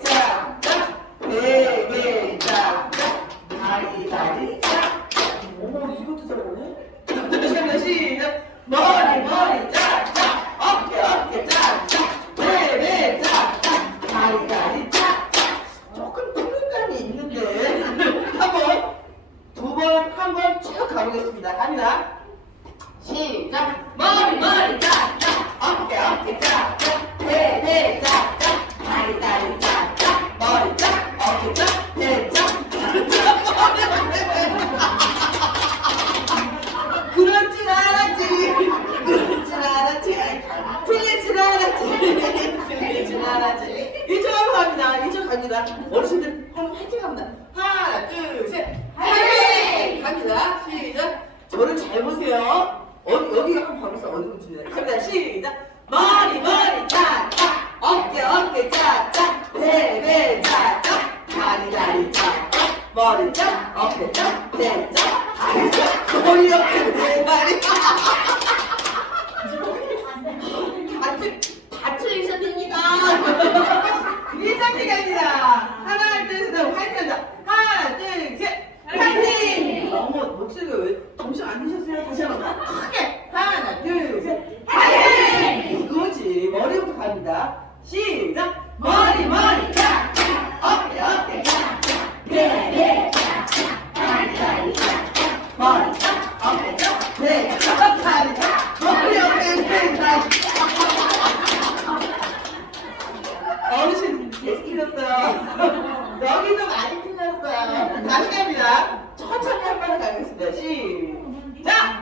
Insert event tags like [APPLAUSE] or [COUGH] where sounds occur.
짝짝 네개 짝짝 다리 다리 짝짝 어머 이것도 잘하네 잠시만요 시작 머리 머리 짝짝 어깨 어깨 짝짝 네개 짝짝 다리 다리 짝짝 조금 틀린 감이 있는데 한번 두 번 한 번 쭉 가보겠습니다 갑니다 시작 머리 머리 짝짝 갑니다. 갑니다 어르신들 한번 화이팅 합니다. 하나 둘 셋. 화이팅! 갑니다. 시작. 저를 잘 보세요. 어디 여기 한번 봐보세요. 어디 붙이냐 갑니다. 시작. 머리 머리 짝짝 어깨 어깨 짝짝 배배 짝짝 다리 다리 짝짝 머리 짝 어깨 짝 배짝 다리 짝 머리 어깨 배 다리. 다, 틀, 다 틀리셨습니까? 일장기 갑니다. 하나, 둘, 셋, 화이팅 한다. 하나, 둘, 셋, 화이팅! 어머, 목소리가 왜 정신 안 드셨어요? 다시 한번 크게. 하나, 둘, 셋, 화이팅! 이거지. 머리부터 갑니다. 시작! 머리, 머리, 짝! 어깨, 어깨, 짝! 네, 네, 짝! 다리, 다리, 짝! 머리, 짝! 어깨, 짝! 네, 짝! 다리, 짝! 머리, 어깨, 네, 다리, 어르신 계속 틀렸어요. [LAUGHS] 여기도 많이 틀렸어요. 다시 갑니다. 천천히 한 번에 가겠습니다. 시작!